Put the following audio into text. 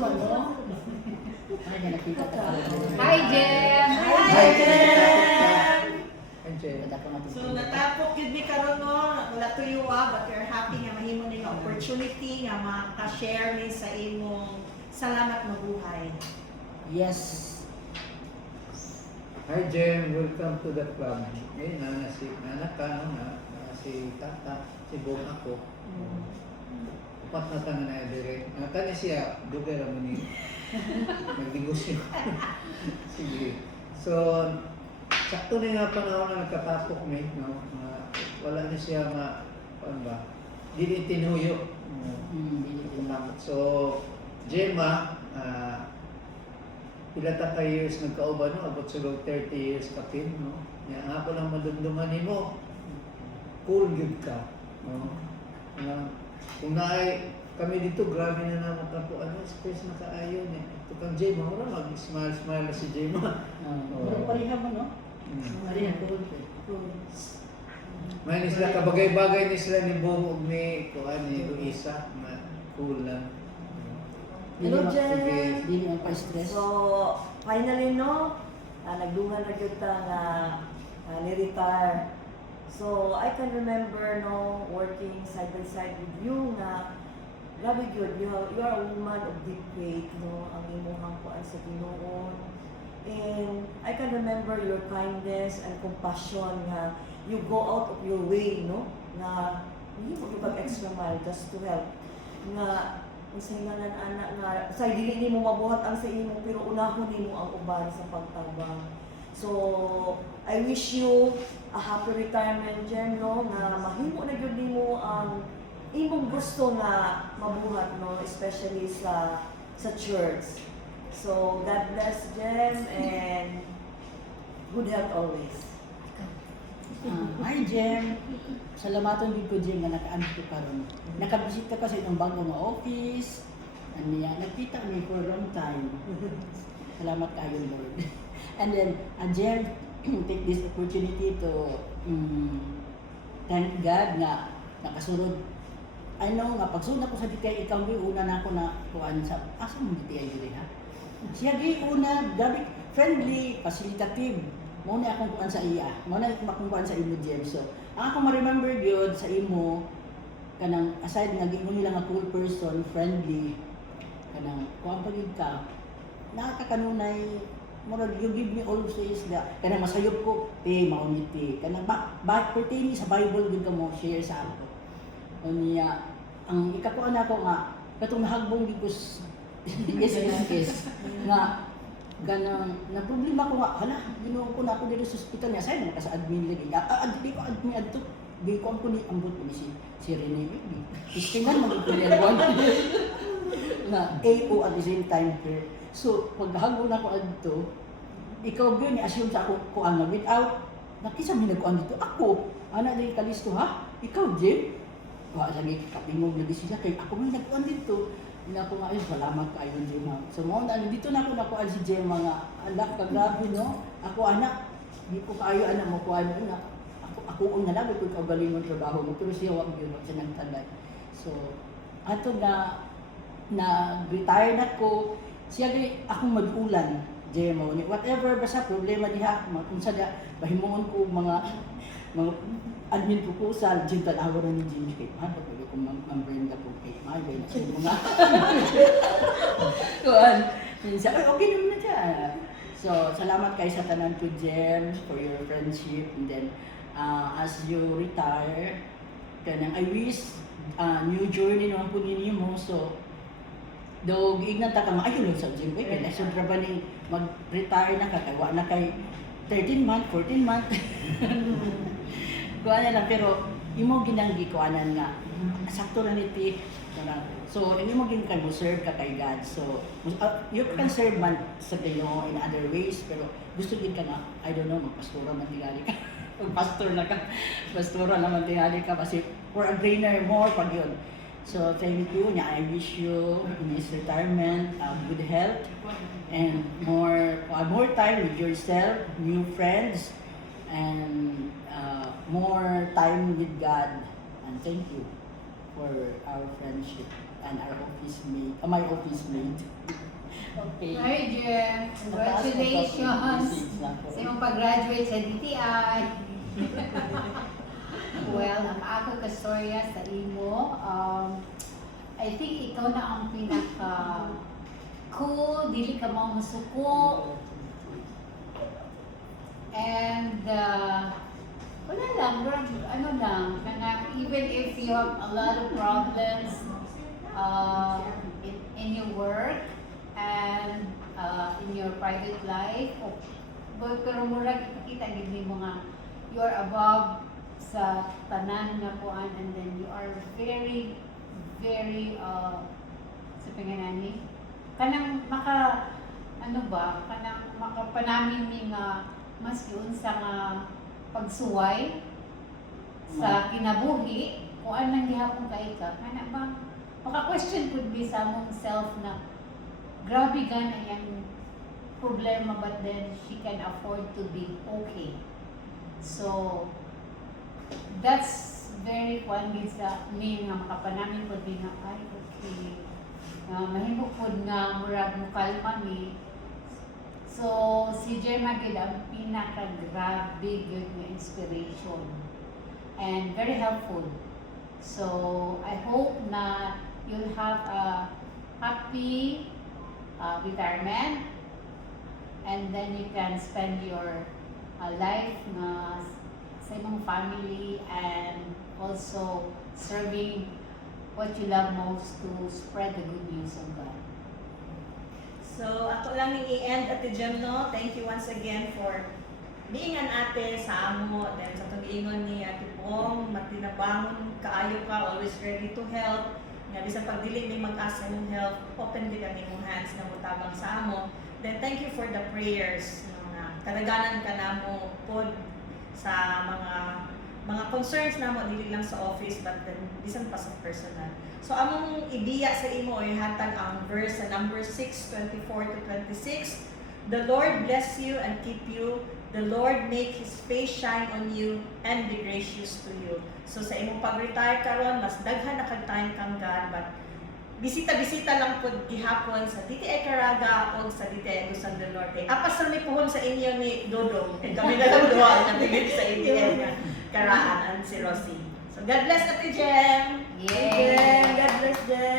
man, no? Ay, nakita ka. Hi, Jem! Hi, Jem! So natapok yun ni karon no, wala to you but we're happy nga mahimo ning opportunity nga maka-share ni sa imong salamat mabuhay. Yes. Hi Jem, welcome to the club. Eh, si si Tata, si Bong ako. Upat na tangan na dire. Tani siya, duga ra mo ni. Nagdegosyo. Sige. So, sakto na nga panahon na nagkatapok mate, no? Wala na siya ano ba? Dili tinuyo. So, Gemma, pila ta ka years nagkauban, no? About siguro 30 years ka pin, no? Yan ako lang madumduman nimo. Cool good ka, no? Kung naay kami dito, grabe na naman ako, space na kaayon eh. Ito kang Gemma, wala mag-smile na si Gemma. Pero pareha mo, no? Pareha ko. May sila kabagay-bagay ni sila ni Bong ni Kuan ni Luisa, cool lang. Hello, Jem! Hindi mo pa-stress. So, finally no, nagdungan na gyud ta nga ni-retire. So, I can remember no, working side by side with you nga grabe gyud, you are a woman of deep faith, no, ang imuhang kuan sa Ginoo. And I can remember your kindness and compassion nga you go out of your way, no, nga hindi mo extra mile just to help. Nga sa hinganan anak nga sa dili nimo mabuhat ang sa imo pero unahon nimo ang uban sa pagtabang. So I wish you a happy retirement, Jem, no, nga mahimo na gyud nimo ang imong gusto nga mabuhat, no, especially sa church. So God bless, Jem, and good health always. Hi, Jem. Salamaton din ko, Jem, nga naka-ano ko karon. Nakabisit ka kasi ng bago nga office. Niya, nagkita kami for a long time. Salamat kayo, Lord. And then, Jem, take this opportunity to thank God nga nakasunod. I know nga, pagsunod ako sa DTI, ikaw yung una na ako na kuhaan sa, asa mong DTI yun, ha? Siya di una, gabi, friendly, facilitative. Muna akong kuhaan sa iya. Muna akong kuhaan sa imo, Jem. So, ang ako ma-remember yun sa imo, kanang aside nga, mo nila nga cool person, friendly, kanang kuhaan pa yun ka, nakakakanunay, murag, you give me always that, kanang masayop ko, mauniti, kanang pertaining sa Bible, yun ka mo share sa ako. O niya, ang ikakuan ako nga, katong nahagbong gigos, yes, nga, ganang, na problema ko nga, hala, ginoon ko na ako dito sa hospital niya, sa'yo naman ka sa admin lagi, di ko admin adto, di ko ang kuni, ambot ko ni si Rene, istingan mag-ipilihan one, na AO at the same time, so, paghago na ko adto, ikaw yun, i-assume sa ako kuan nga, without, nakisa may nagkuan dito, ako, anak na kalisto, ha? Ikaw, Jim? Lagi kapingog lagi sila, kay ako may nagkuan dito, na ako nga, salamat kayo, Jim, ha? So, dito na ako nakuan si Jim, mga anak, kagrabe, no? Ako, anak, di ko kayo, anak mo, kuan, anak, ako ang nalabi ko ikaw galing ng trabaho mo, pero siya wag yun, siya nagtanday. So, ato na-retire na ko, siya gay akong mag-ulan, Jim, whatever, basta problema diha, kung sa bahimongon ko mga admin proposal, Jim, tanawa na ni Jim, kay pagpili ko Brenda po, kay Maybay na siya mga kuan, minsan, okay naman na siya. So, salamat kayo sa tanan ko, Jem, for your friendship, and then, as you retire, kanang I wish new journey naman po ninyo mo. So, dog ignan ta ka nga ayun sa gym kay na sobra ba ni mag-retire na katawa na kay 13 month, 14 month. Kuha na lang pero imo ginanggi kuanan nga sakto na niti kanang so imo gin kan mo serve ka kay God. So you can serve man sa Ginoo in other ways pero gusto din ka nga I don't know magpastora man tingali ka. Pastor na ka, pastora naman tingali ka kasi for a brainer more pag yun. So thank you, I wish you in his retirement good health and more time with yourself, new friends, and more time with God. And thank you for our friendship and our office mate, my office mate. Okay. Hi, Jem. Congratulations sa imong pag-graduate sa DTI. Well, ang ako kastorya sa imo, I think ikaw na ang pinaka cool, dili ka mo masuko. And wala lang, ano lang, even if you have a lot of problems in your work and in your private life, pero murag ipakita gid mo nga you are above sa tanan nga kuan, and then you are very sa panganani kanang makapanamin mi nga maski unsa nga pagsuway sa kinabuhi kung anong gihapon ka kana bang maka-question could be sa mong self na grabe gana yung problema, but then she can afford to be okay. So that's very fun sa me nga makapanamin ko din na ay okay, mahimo pod nga murag mo kalma mi. So si Gemma gid ang pinaka-grabe gyud nga inspiration and very helpful. So I hope na you'll have a happy retirement, and then you can spend your life na sa imong family and also serving what you love most, to spread the good news of God. So, ako lang yung i-end at Jem, no? Thank you once again for being an ate sa amo. Then sa pag-ingon ni Ate Pong, matinabangon, kaayo ka, always ready to help. Nga, bisan pagdili may mag-asa mong help, open din ang imong hands na mutabang sa amo. Then thank you for the prayers. No, na kadaganan ka na mo pod sa mga concerns na mo, dili lang sa office, but then bisan pa sa personal. So among ibiya sa imo ay hatag ang verse sa number 6:24-26. The Lord bless you and keep you. The Lord make His face shine on you and be gracious to you. So sa imong pag-retire karon, mas daghan na kag time kang God, but bisita-bisita lang pod gihapon sa DTI Caraga o sa DTI Luzon del Norte. Apas sa may puhon sa inyo ni Dodong. Kami na lang duha na tigit sa DTI Caraan and si Rosie. So God bless Ate Jem. Yay! God bless them.